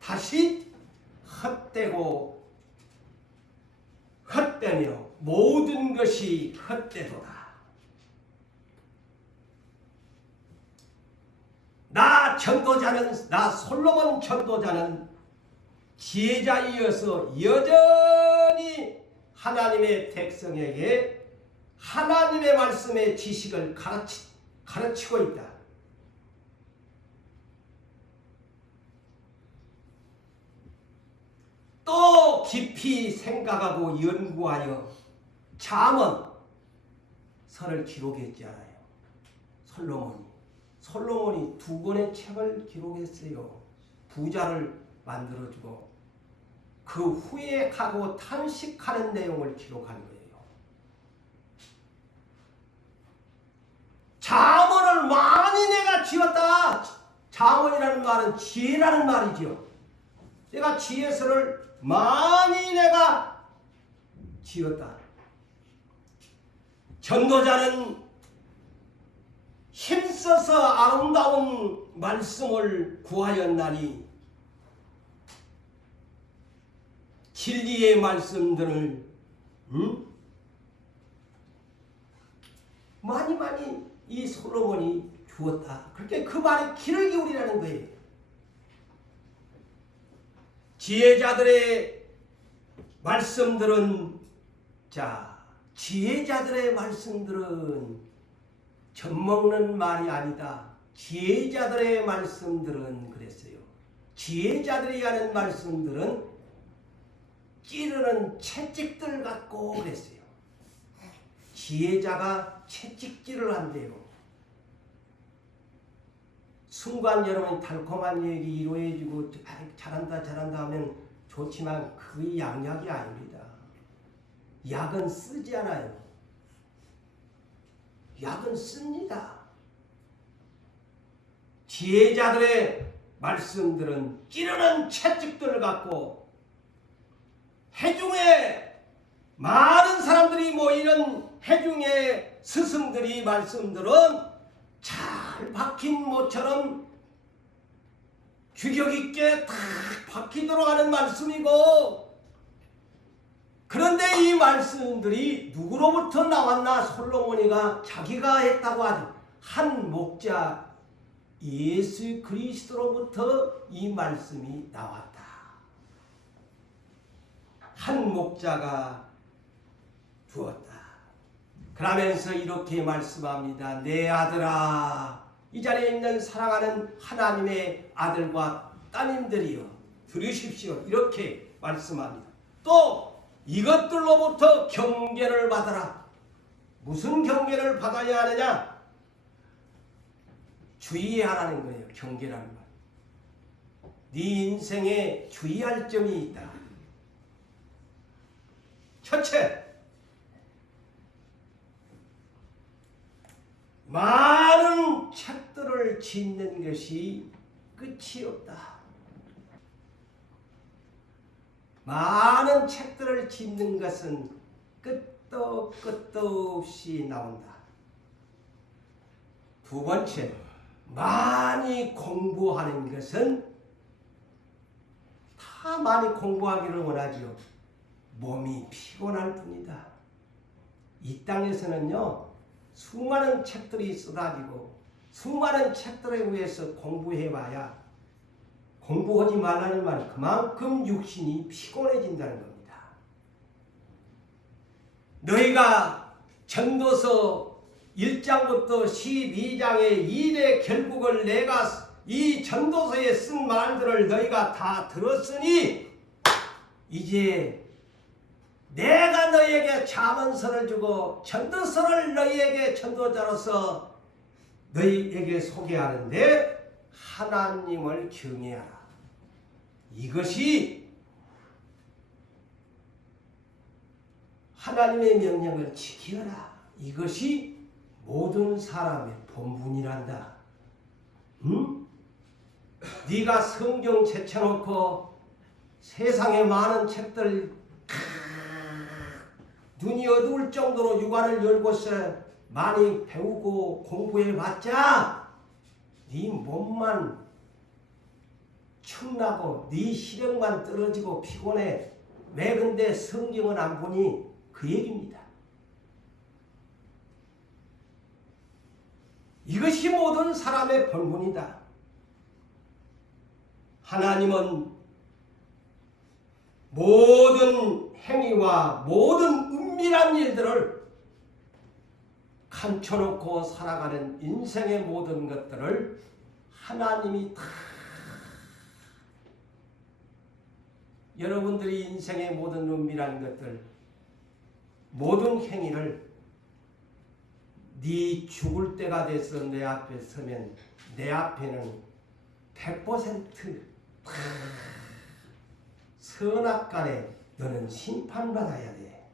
다시 헛되고 헛되며 모든 것이 헛되도다. 나 전도자는, 나 솔로몬 전도자는 지혜자이어서 여전히 하나님의 백성에게 하나님의 말씀의 지식을 가르치고 있다. 또 깊이 생각하고 연구하여 잠언서를 기록했잖아요. 솔로몬이 2권의 책을 기록했어요. 부자를 만들어주고 그 후에 가고 탄식하는 내용을 기록한 거예요. 잠언을 많이 내가 지었다. 잠언이라는 말은 지혜라는 말이죠. 내가 지혜서를 많이 내가 지었다. 전도자는 힘써서 아름다운 말씀을 구하였나니 진리의 말씀들을 많이 이 솔로몬이 주었다. 그렇게 그 말에 귀를 기울이라는 거예요. 지혜자들의 말씀들은 지혜자들의 말씀들은 젖먹는 말이 아니다. 지혜자들의 말씀들은 그랬어요. 지혜자들이 하는 말씀들은 찌르는 채찍들 같고 그랬어요. 지혜자가 채찍질을 한대요. 순간 여러분이 달콤한 얘기 이루어지고 잘한다 하면 좋지만 그게 양약이 아닙니다. 약은 쓰지 않아요. 약은 씁니다. 지혜자들의 말씀들은 찌르는 채찍들 같고 해중에 많은 사람들이 모이는 해중의 스승들이 말씀들은 잘 박힌 모처럼 규격 있게 딱 박히도록 하는 말씀이고, 그런데 이 말씀들이 누구로부터 나왔나? 솔로몬이가 자기가 했다고 하죠. 한 목자 예수 그리스도로부터 이 말씀이 나왔다. 한 목자가 주었다. 그러면서 이렇게 말씀합니다. 내 아들아, 이 자리에 있는 사랑하는 하나님의 아들과 따님들이여 들으십시오. 이렇게 말씀합니다. 또 이것들로부터 경계를 받아라. 무슨 경계를 받아야 하느냐? 주의하라는 거예요. 경계라는 말. 네 인생에 주의할 점이 있다. 첫째, 많은 책들을 짓는 것이 끝이 없다. 많은 책들을 짓는 것은 끝도 없이 나온다. 두 번째, 많이 공부하는 것은 다 많이 공부하기를 원하죠. 몸이 피곤할 뿐이다. 이 땅에서는요, 수많은 책들이 쏟아지고 수많은 책들에 의해서 공부해봐야 공부하지 말라는 말이 그만큼 육신이 피곤해진다는 겁니다. 너희가 전도서 1장부터 12장의 일의 결국을 내가 이 전도서에 쓴 말들을 너희가 다 들었으니 이제 내가 너희에게 잠언서를 주고 전도서를 너희에게 전도자로서 너희에게 소개하는데 하나님을 경외하라. 이것이 하나님의 명령을 지키라. 이것이 모든 사람의 본분이란다. 응? 네가 성경 제쳐놓고 세상에 많은 책들 눈이 어두울 정도로 육안을 열고서 많이 배우고 공부해봤자 네 몸만 축나고 네 시력만 떨어지고 피곤해. 왜 근데 성경은 안 보니? 그 얘기입니다. 이것이 모든 사람의 본분이다. 하나님은 모든 행위와 모든 은밀한 일들을 감춰놓고 살아가는 인생의 모든 것들을 하나님이 다 여러분들이 인생의 모든 은밀한 것들, 모든 행위를 네 죽을 때가 돼서 내 앞에 서면 내 앞에는 100% 선악간에 너는 심판받아야 돼.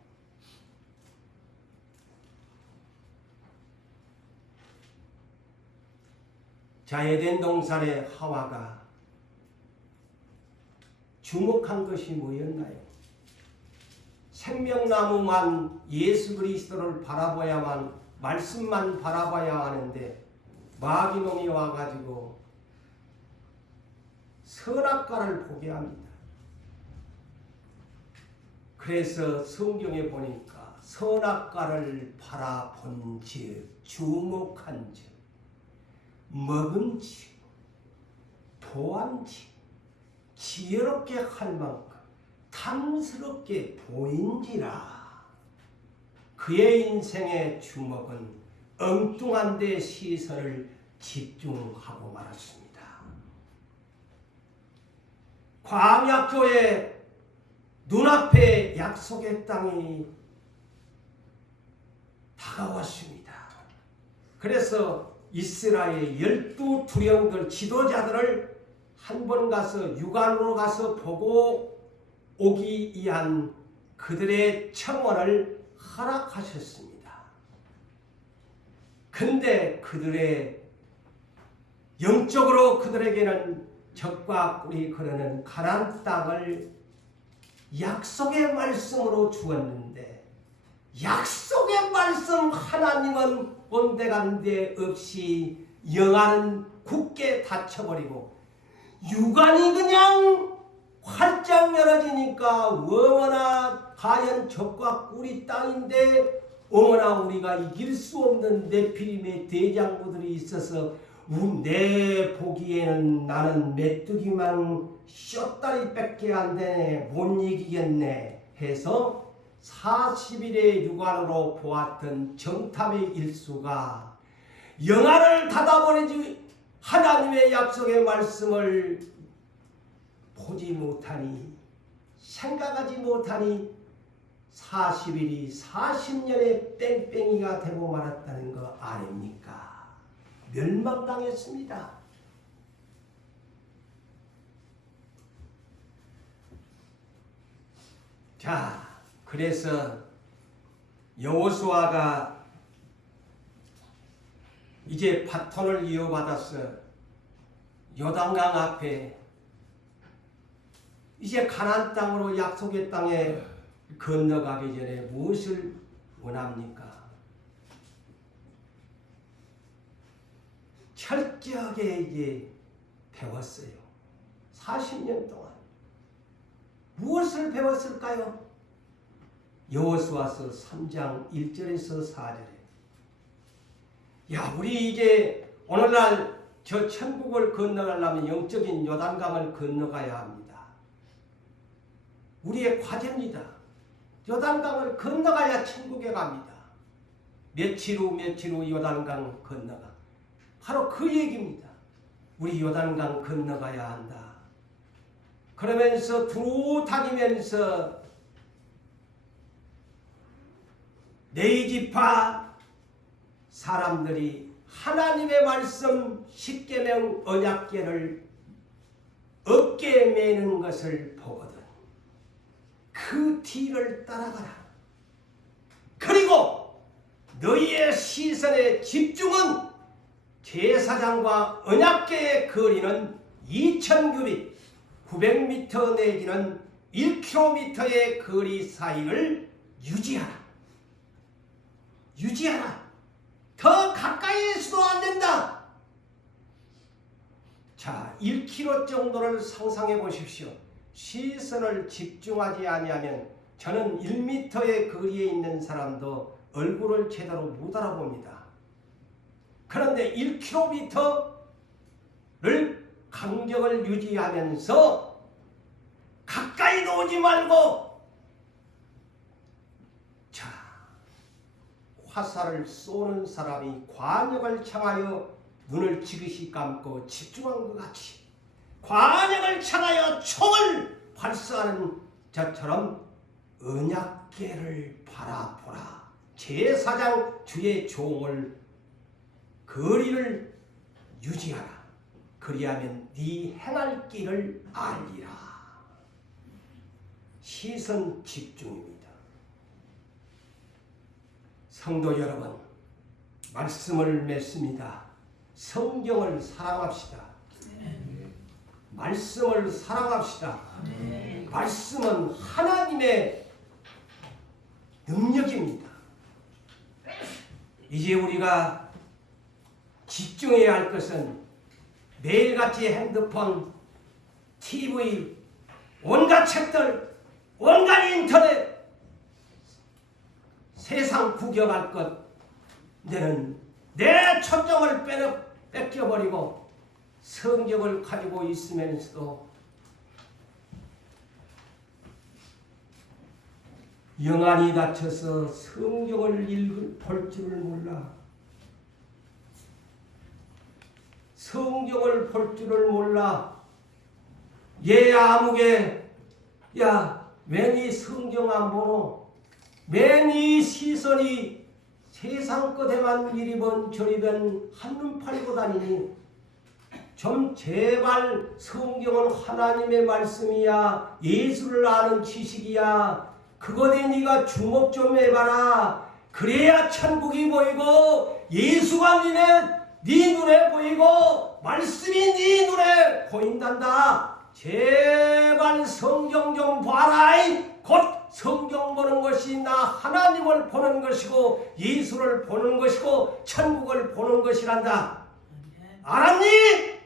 자, 에덴 동산의 하와가 주목한 것이 뭐였나요? 생명나무만 예수 그리스도를 바라봐야만, 말씀만 바라봐야 하는데 마귀놈이 와가지고 선악과를 보게 합니다. 그래서 성경에 보니까 선악과를 바라본즉, 주목한즉, 먹은즉, 보안즉, 지혜롭게 할 만큼 탐스럽게 보인지라. 그의 인생의 주목은 엉뚱한 데 시선을 집중하고 말았습니다. 광야교회 눈앞에 약속의 땅이 다가왔습니다. 그래서 이스라엘 12 두령들 지도자들을 한 번 가서 육안으로 가서 보고 오기 위한 그들의 청원을 허락하셨습니다. 근데 그들의 영적으로 그들에게는 적과 꿀이 흐르는 가나안 땅을 약속의 말씀으로 주었는데, 약속의 말씀 하나님은 온데간데 없이 영안은 굳게 닫혀버리고 육안이 그냥 활짝 열어지니까 어머나 과연 적과 꿀이 땅인데 어머나 우리가 이길 수 없는 네피림의 대장부들이 있어서 내 보기에는 나는 메뚜기만 셔다리밖에 안 되네, 못 이기겠네 해서 40일의 육안으로 보았던 정탐의 일수가 영안을 닫아버리지 하나님의 약속의 말씀을 보지 못하니, 생각하지 못하니 40일이 40년의 뺑뺑이가 되고 말았다는 거 아닙니까? 멸망당했습니다. 자, 그래서 여호수아가 이제 바톤을 이어받아서 요단강 앞에 이제 가나안 땅으로 약속의 땅에 건너가기 전에 무엇을 원합니까? 철저하게 이제 배웠어요. 40년 동안 무엇을 배웠을까요? 여호수아서 3장 1절에서 4절에 야, 우리 이제 오늘날 저 천국을 건너가려면 영적인 요단강을 건너가야 합니다. 우리의 과제입니다. 요단강을 건너가야 천국에 갑니다. 며칠 후 요단강 건너가. 바로 그 얘기입니다. 우리 요단강 건너가야 한다. 그러면서 두루 다니면서 네 지파 사람들이 하나님의 말씀 십계명 언약궤를 어깨에 매는 것을 보거든 그 뒤를 따라가라. 그리고 너희의 시선의 집중은 제사장과 언약궤의 거리는 2000규빗 900m 내지는 1km의 거리 사이를 유지하라. 더 가까이에서도 안 된다. 자, 1km 정도를 상상해 보십시오. 시선을 집중하지 아니하면 저는 1m의 거리에 있는 사람도 얼굴을 제대로 못 알아봅니다. 그런데 1km를 간격을 유지하면서 가까이도 오지 말고. 자, 화살을 쏘는 사람이 관역을 향하여 눈을 지그시 감고 집중한 것 같이 관역을 향하여 총을 발사하는 자처럼 언약궤를 바라보라. 제사장 주의 종을 거리를 유지하라. 그리하면 네 행할 길을 알리라. 시선 집중입니다. 성도 여러분, 말씀을 맺습니다. 성경을 사랑합시다. 말씀을 사랑합시다. 말씀은 하나님의 능력입니다. 이제 우리가 집중해야 할 것은 매일같이 핸드폰, TV, 온갖 책들, 온갖 인터넷, 세상 구경할 것, 내는 내 초점을 뺏겨버리고 성경을 가지고 있으면서도 영안이 닫혀서 성경을 볼 줄을 몰라. 성경을 볼 줄을 몰라. 얘 아무개, 야, 왜 네 성경 안 보노? 왜 네 시선이 세상 것에만 이리번 저리번 한눈 팔고 다니니? 좀 제발 성경은 하나님의 말씀이야. 예수를 아는 지식이야. 그거에 네가 주목 좀 해봐라. 그래야 천국이 보이고 예수가 네 눈에 보이고 말씀이 네 눈에 보인단다. 제발 성경 좀 봐라. 곧 성경 보는 것이 나 하나님을 보는 것이고 예수를 보는 것이고 천국을 보는 것이란다. 알았니?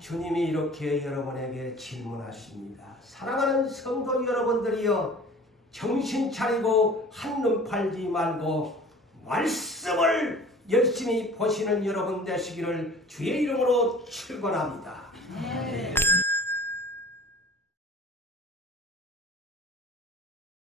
주님이 이렇게 여러분에게 질문하십니다. 사랑하는 성도 여러분들이여, 정신 차리고 한눈 팔지 말고 말씀을 열심히 보시는 여러분 되시기를 주의 이름으로 축원합니다.